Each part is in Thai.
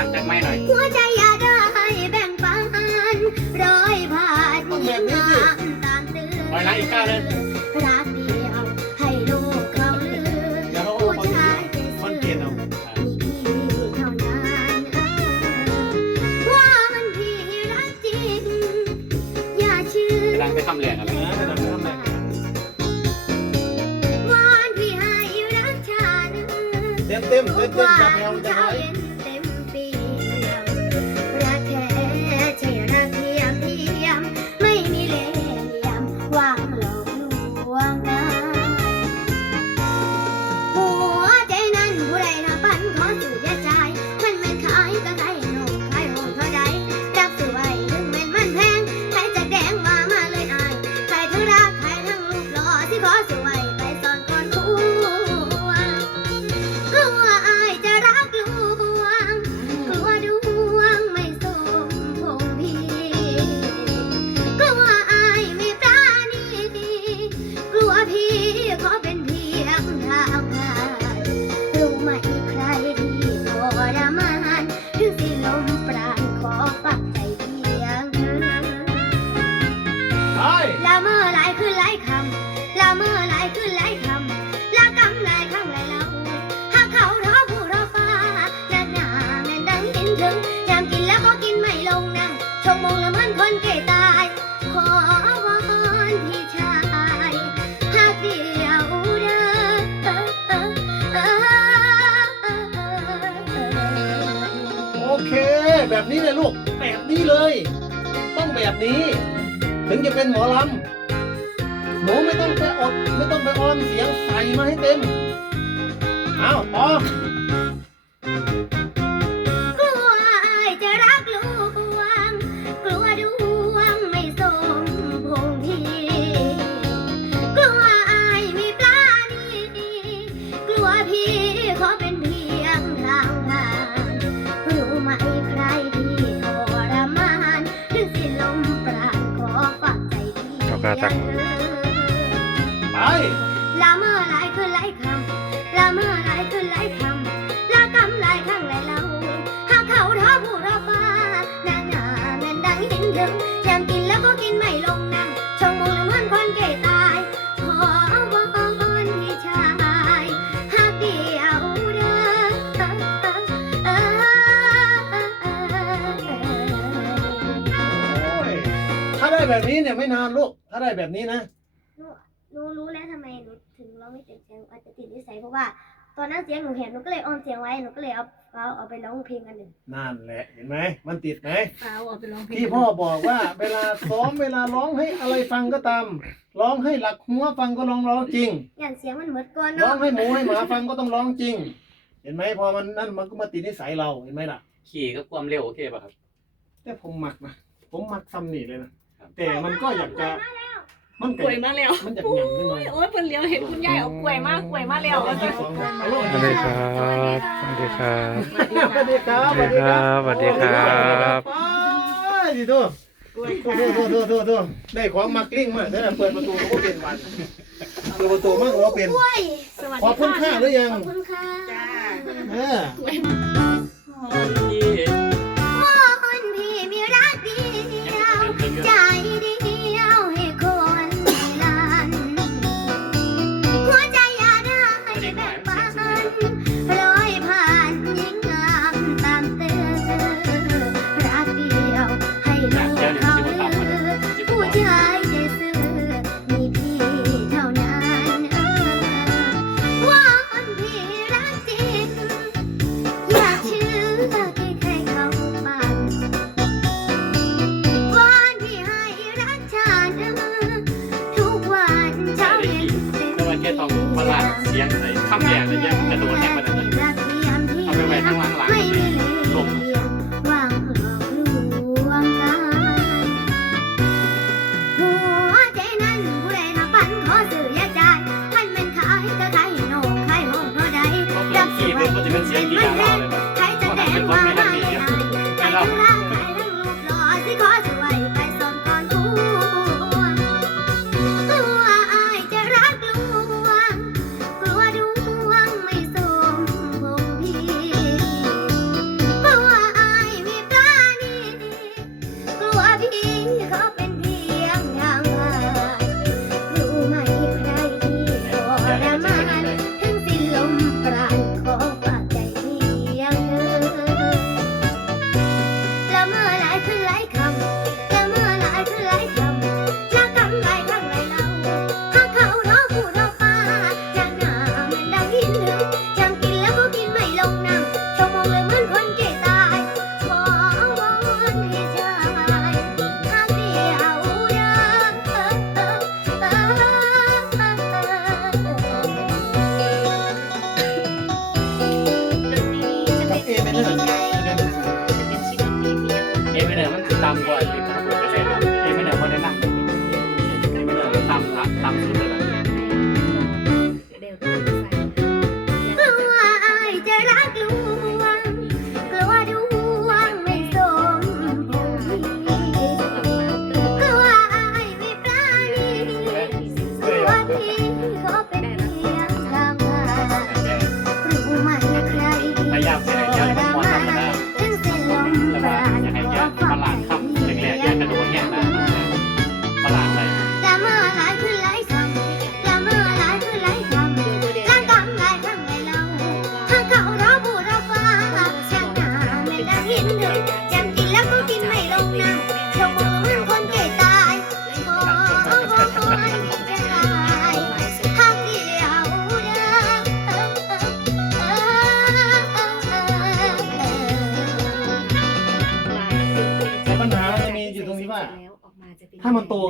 ดังจังไม่หน่อยหัวใจอยากได้แบ่งปันร้อยผ่านยิ่งงามตามเตือนปล่อยหลังอีกก้าวหนึ่งรักเดียวให้ลูกเขาลือเดี๋ยวเขาผู้เอาชายคอนเจ็ดเทนต์เอามีพี่เท่านั้นเออว่ามันพี่รักจริงอย่าเชื่อดังไปทำแหลกอะไรนะไปทำไปทำอะไรวอนพี่ให้รักฉันเต็มเต็มทุเต็มกเต็มวัจับแนวนจะเช้าไว้ แบบนี้เลยลูก แบบนี้เลย ต้องแบบนี้ ถึงจะเป็นหมอลำหนูไม่ต้องไปอด ไม่ต้องไปออมเสียงใส่มาให้เต็ม เอาต่อ ได้แบบนี้เนี่ยไม่นานลูก ถ้าได้แบบนี้นะหนูรู้แล้วทำไมหนูถึงร้องไม่เต็มเสียงอาจจะติดนิสัยเพราะว่า ตอนนั้นเสียงหนูเห็นหนูก็เลยออมเสียงไว้หนูก็เลยเอาเอาเอาไปร้องเพลงกันหนึ่งนั่นแหละเห็นไหมมันติดไหมเอาเอาไปร้องเพลงที่พ่อบอกว่า เวลาซ้อมเวลาร้องให้อะไรฟังก็ตามร้องให้หลักหัวฟังก็ร้องร้องจริงอย่างเสียงมันเหมือนก่อนร้องเนาะให้หมูให้หมาฟังก็ต้องร้องจริง เห็นไหมพอมันนั่นมันก็มาติดนิสัยเราเห็นไหมล่ะ ขี่กับความเร็วโอเคป่ะครับ แต่ผมหมักนะผมหมักซ้ำนี่เลยนะ แต่มันก็อยากจะ มันกล้วยมาแล้วมันอยากโอ้หยั่งนิดหน่อยยโอ้ยเพิ่นเลี้ยวเห็นคุณยายเอากล้วยมากกล้วยมาแล้วเอาว่าไปจะสองเอาลูกสวัสดีครับสวัสดีครับสวัสดีครับสวัสดีครับสวัสดีครับไปดิโตโตโตโตโตโตได้ของมักลิ่งมาได้เปิดประตูก็เป็นวันเปิดประตูมากเราเป็นโอ้ยสวัสขอบดีคุณค่าหรือยังขอบคุณค่ะ จ้า เออค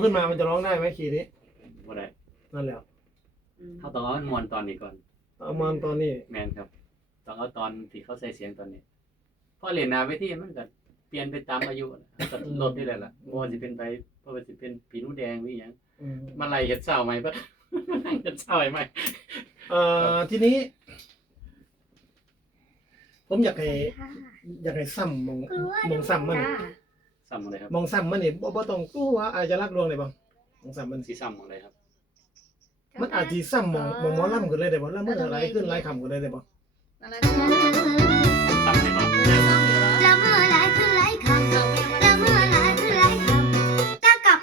ขึ้นมามันจะร้องได้ไหมคีย์นี้บ่ได้นั่นแหละเขาต้องเอามันมวนตอนนี้ก่อน เอามาตอนนี้แมนครับ ต้องเอาตอนที่เขาใส่เสียงตอนนี้พอเรียนหนาไปที่มันก็เปลี่ยนไปตามอายุก็ลดนี่แหละล่ะบ่ว่าสิเป็นไปบ่ว่าสิเป็นผีนูแดงหรือหยังอืมมาไล่เฮ็ดเช้าใหม่ปะเฮ็ดเช้าใหม่ เอ่อทีนี้ ผมอยากให้อยากให้ซ้ำมองกลัวมองซ้ำมันจ้า ซ้ำอะไรครับมองซ้ำมันนี่บ่บ่ต้องกลัวอาจจะรักลวงได้บ่มองซ้ำมันสีซ้ำอะไรครับ มันอาจสิซ้ำมองมองหมอลำขึ้นเลยได้บ่แล้วมันอะไรขึ้นหลายคำขึ้นเลยได้บ่อะไรซ้ำเลยครับละเมอหลายคืนหลายคำละเมอหลายคืนหลายคำตากับ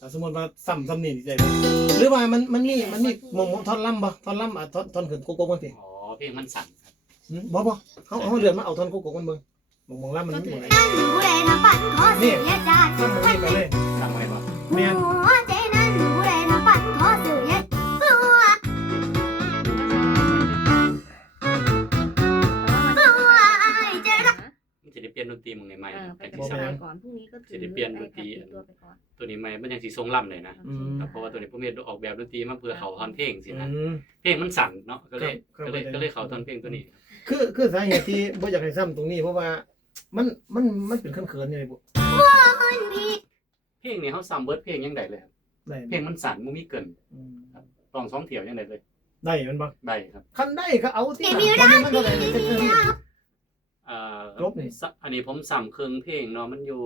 ถ้าสมมุติว่าซ้ำซ้ำนี่ได้บ่หรือว่ามันมันมีมันมีมองมองท่อนลำบ่ท่อนลำอะท่อนท่อนขึ้นโกโก้มันสิอ๋อเพลงมันสั่นครับหืมบ่บ่เฮาเฮาเลือนมาเอาท่อนโกโก้มันเบิ่ง มองมองลำมันมีบ่ไหนนั่นผู้ใดทำปันขอเสียจานซ้ำมันนี่ไปเลยซ้ำอะไรบ้างแม่นหัวใจนั้นผู้ใดทำปันขอเสียกลัวกลัวอายจะรักมันจะได้เปลี่ยนดนตรีมึงในใหม่เออครับไปแต่กับที่สซ้มัยก่อนพรุ่งนี้ก็ถือจะได้เปลี่ยนดนตรีไอแพดติดตัวไปก่อนำตัวนี้ใหม่มันยังสีทรงล่ำเลยนะอืมครับเพราะว่าตัวนี้ผมเห็นออกแบบดนตรีมาเพื่อเขาทอนเพลงสิอืนะมเพลงมันสั่นเนาะก็เลยครับก็เลยครับก็เลยเขาทอนเพลงตัวนี้ คือคือสาเหตุที่บ่อยากให้ซ้ำตรงนี้เพราะว่า มันมันมันเป็นเขินๆนี่เลยบ่คนพี่เพลงนี้เขาซ้ำเบิร์ดเพลงยังไงเลยครับได้เพลงมันสั่นมุมีเกินอืมลองสองเถี่ยวยังไงเลยได้มันบ่ได้ครับคันได้ก็เอาที่แต่หลังมีตอนรันี้กมันเดีเท่าไหร่เนี่ยเป็นเท่านี้ยวอ่าลบนี่ สะอันนี้ผมซ้ำเครื่องเพลงเนาะมันอยู่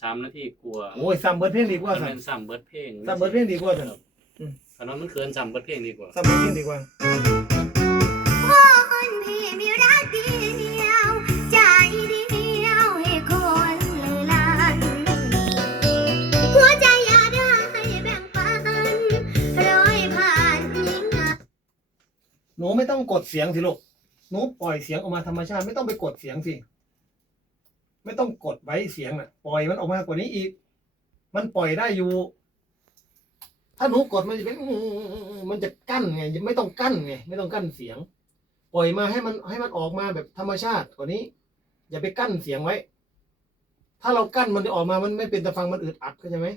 สามนาทีกลัวาโอ้ยซ้ำเบิดเพลงดีกว่ามันซ้เป็นซ้ำเบิร์ดเพลงำซ้ำเบิดเพลงดีกว่าซ้ำขนาดมันเคินซ้ำเบิร์ดเพลงดีกว่าซ้ำเบิดเพลงดีกว่า หนูไม่ต้องกดเสียงสิลูกหนูปล่อยเสียงออกมาธรรมชาติ ไม่ต้องไปกดเสียงสิ ไม่ต้องกดไว้เสียงน่ะ ปล่อยมันออกมากว่านี้อีก มันปล่อยได้อยู่ ถ้าหนูกดมันจะเป็นมันจะกั้นไงไม่ต้องกั้นไงไม่ต้องกั้นเสียง ปล่อยมาให้มันให้มันออกมาแบบธรรมชาติกว่านี้ อย่าไปกั้นเสียงไว้ ถ้าเรากั้นมันจะออกมามันไม่เป็นแต่ฟังมันอึดอัดเข้าใจไหม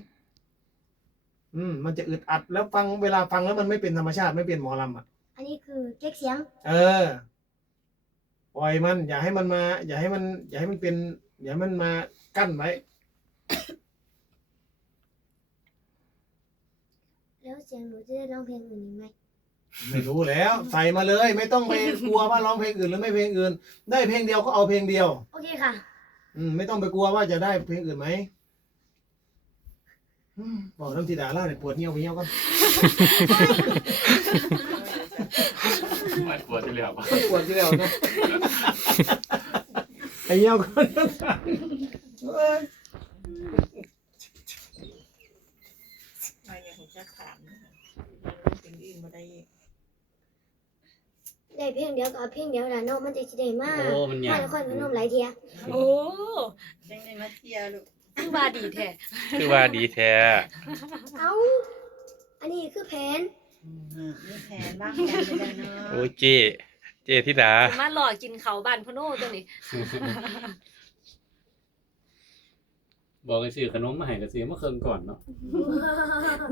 อืมมันจะอึดอัดแล้วฟังเวลาฟังแล้วมันไม่เป็นธรรมชาติไม่เป็นหมอลำอะ นนี้คือเก๊กเสียง เออ ปล่อยมัน อย่าให้มันมา อย่าให้มัน อย่าให้มันเป็น อย่าให้มันมากั้นไว้ แล้วเสียงหนูจะได้ร้องเพลงอื่นอีกไหมไม่รู้แล้ว ใส่มาเลย ไม่ต้องไปกลัวว่าร้องเพลงอื่นหรือไม่เพลงอื่น ได้เพลงเดียวก็เอาเพลงเดียว โอเคค่ะ อืมไม่ต้องไปกลัวว่าจะได้เพลงอื่นไหมอืมบอกน้ำธิดาเล่าเนี่ยปวดเงี้ยวไปเงี้ยวกั นไม่กลัวที่เหลือปะปวดที่แล้วนะไอ้เงี้ยวกันเอ้ยไม่เนี่ยผมจะขามเป็นอื่นมาได้ได้เพลงเดียวก็เอาเพลงเดียวละเนาะมันจะสิได้มากโอ้มันยามากนครพนมหลายเทียโอ้ยังได้มาเที่ยวลูกคือว่าดีแท้คือว่าดีแท้ เอ้าอันนี้คือแผน มีแผนบ้างแผนไปแล้วเนาะโอ้ยเจ เจธิดา จะมาหลอกกินเขาบ้านพะโน่ตัวนี้บอกให้ซื้อขนมมาให้ก็ซื้อมาเคิงก่อนเนาะ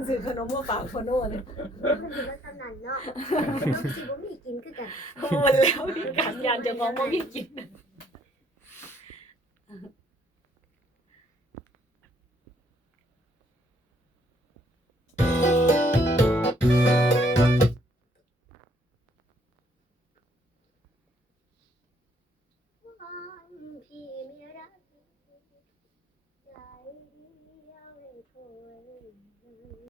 ซื้อขนมมาฝากพะโน่เนี่ยมันคือลักษณะเนาะต้องสิบ่มีกินคือกัน โอ้มันแล้วมีการยานจะมองว่าพี่กิน